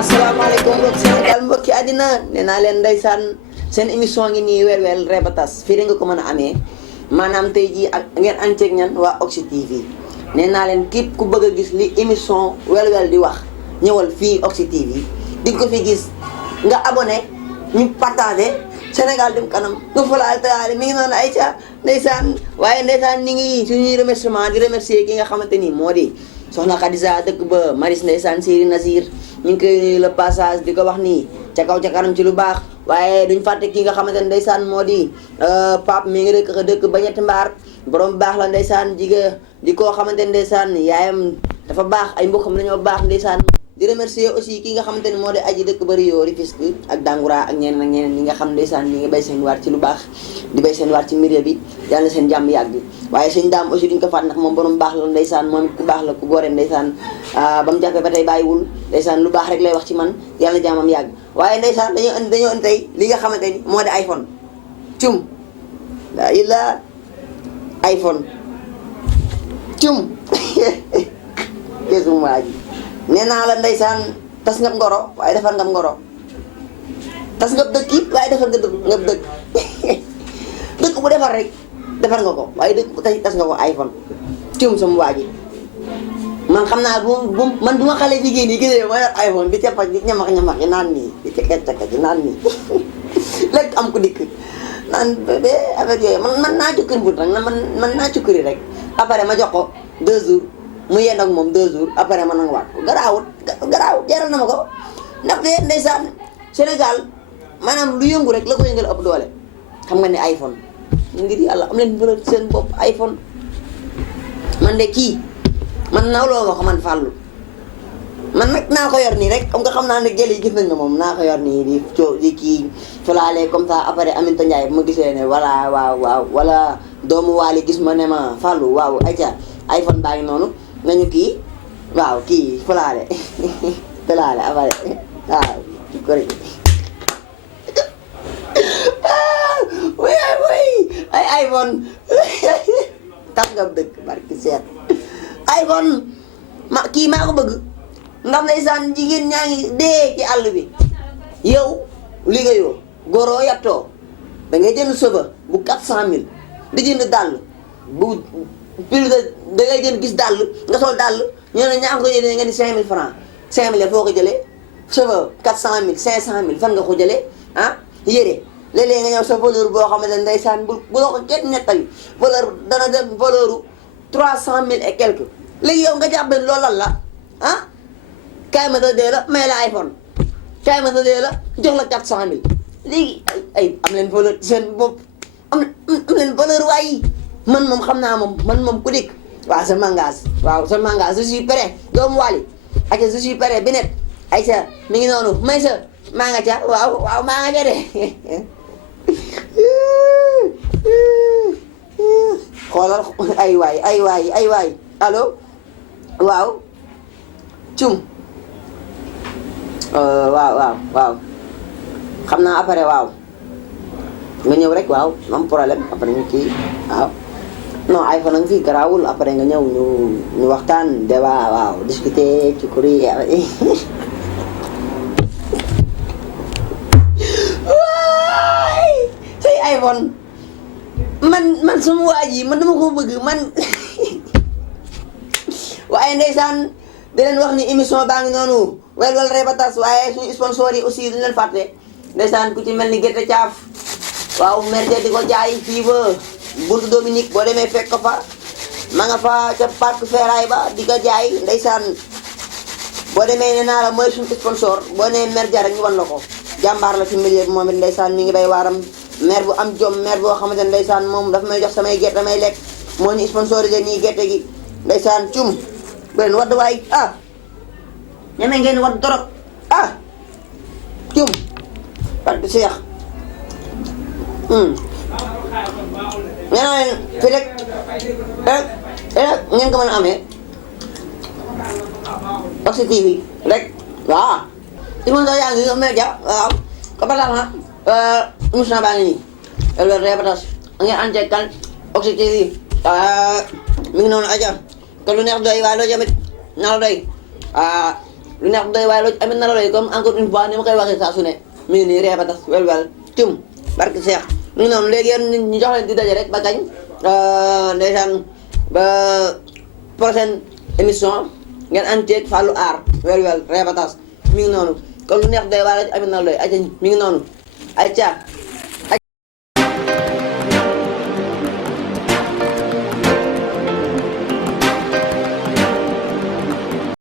asalaamaaleykum mbokki Sénégal mbokki àddina nee naa leen ndeysaan seen émission ngi nii weer reebatas fii nga ko mën a amee maanaam tey jii ak ngeen ànd ceeg ñan waa Oxy TV nee naa leen képp ku bëgg a gis li émission wel di wax ñëwal fii Oxy TV di ko fi gis nga abonné ñu partagé Sénégal dem kanam nga fulaal taale mi ngi noonu ay ca ndeysaan waaye ndeysaan ni ngi suñuy remerciement di remercier ki nga xamante ni moo di soxna Khadija dëkk ba Maris ndeysaan Séri Nasir ñu ngi koy nuyu le passage di ko wax nii ca kaw ca kanam ci lu baax waaye duñ fàtte ki nga xamante ne ndeysaan moo di Pape mi ngi dëkk ba ñetti mbaar borom baax la ndeysaan jiga di koo xamante ne ndeysaan yaayam dafa baax ay mbokkam dañoo baax ndeysaan di remercier aussi ki nga xamante ne moo di aji dëkk ba Rio Rufisque ak Dangoura ak ñeneen ñi nga xam ndeysaan ñi ngi bay seen waar ci lu baax di bay seen waar ci milieu bi yàlla na seen jàmm yàgg waaye sëñ daam aussi duñ ko fàtt ndax moom borom baax la ndeysaan moom it ku baax la ku góore ndeysaan ba mu jàppee ba tey bàyyiwul ndeysaan lu baax rek lay wax ci man yàlla na jàmmam yàgg waaye ndeysaan dañoo indi tey li nga xamante ni moo di iPhone cum la illa iPhone cum kesum waa ji nee naa la ndeysaan tas nga ngoro waaye defar nga ngoro tas nga dëkk it waaye defar nga dëkk dëkk bu defar rek defar nga ko waaye dëkk bu tas nga ko iPhone cum sama waa ji man xam naa man du ma xale jigéen yi gisee ma yor iPhone di cappa di ñamax yi naan nii di cekka di naan nii lekk am ko dikk naan bébé affaire yooyu man naa cukkari but rek man naa cukkari rek après ma jox ko 2 jours mu yend ak moom 2 jours après ma nanguwaat ko garaawut jaral na ma ko ndaxte ndeysaan Sénégal maanaam lu yëngu rek la ko yëngal ëpp doole xam nga ne iPhone ngir yàlla am leen valeur seen bopp iPhone man de kii man nawloo ma ko man fàllu man nag naa ko yor nii rek comme nga xam naa ne gel yi gis nañ ma moom naa ko yor nii di kii fulaale comme ça après Aminata Ndiaye bu ma gisee ne voilà waaw wala doomu waali gis ma ne ma fàllu waaw ayca iPhone baa ngi noonu nañu kii waaw kii fulaale fulaale après waaw kori ay iPhone tax nga dëkk barki seet iPhone kii maa ko bëgg ndax ndeysaan jigéen ñaa ngi dee ci àll bi yow liggéeyoo goroo yattoo da ngay jënd sëba bu 400000 di jënd dàll bu plus de da ngay jënd gis dàll nga sol dàll ñu ne ñaa ko yéene nga ni 5000 francs 5000 foo ko jëlee sëba 400000 500000 fan nga ko jëlee ah yére léeg-léeg nga ñëw sa valeur boo xamante ne ndeysaan bu la ko kenn nettali valeur dana dem valeur 300000 et quelque léegi yow nga jàpp ne loolu lan la ah kaay ma sa dee la may la iPhone kaay ma sa dee la jox la 400000 léegi ay am leen valeur seen bopp am leen valeur waaye man moom xam naa man moom ku dikk waaw sa mangage je suis prêt doomu wàlli ak je suis prêt bi net ay sa mi ngi noonu may sa maa nga ca waaw maa nga ca de xoolal ay waay allo waaw cum waaw xam naa après waaw nga ñëw rek waaw am problème après ñu kii waaw non iPhone nga fii garaawul après nga ñëw ñu waxtaan débat waaw discuter ci kuri waay say iPhone man sama waa ji man dama ko bëgg man waaye ndeysaan di leen wax ni émission baa ngi noonu wel reebatas waaye suñu sponsor yi aussi duñu leen fàtte ndeysaan ku ci mel ni gerte caaf waaw merte di ko jaay fii ba buntu Dominique boo demee fekk ko fa ma nga fa ca parc Ferraille ba di ko jaay ndeysaan boo demee ne naa la mooy suñu sponsor boo nee mer ja rek ñu wan la ko jàmbaar la ci milieu bi moom it ndeysaan mi ngi bay waaram maire bu am jom maire boo xamante ne ndeysaan moom daf may jox samay gerte may lekk moo ñu sponsorisé nii gerte gi ndeysaan cum benn wadd waay ñeme ngeen wadd dorog cum parce que Cheikh nee naa leen fii rek ngeen ko mën a amee Oxy TV rek waaw sponsor yaa ngi média waaw ko ba tax na émission baa ngi nii wel reebatas ngeen ànd ak kan Oxy TV mi ngi noonu aja te lu neex doy waaye loo jamit na la doy lu neex doy waaye loolu amit na la comme encore une fois ni ma koy waxee saa su ne mi ngi nii reebatas wel cum barke Cheikh ñu noonu léegi yéen ñu jox leen di daje rek ba kañ ndeysaan ba prochaine émission ngeen anteeg Fallou Aar wel reebatas mi ngi noonu comme lu neex doy waaye amit na la doy ayca mi ngi noonu ayca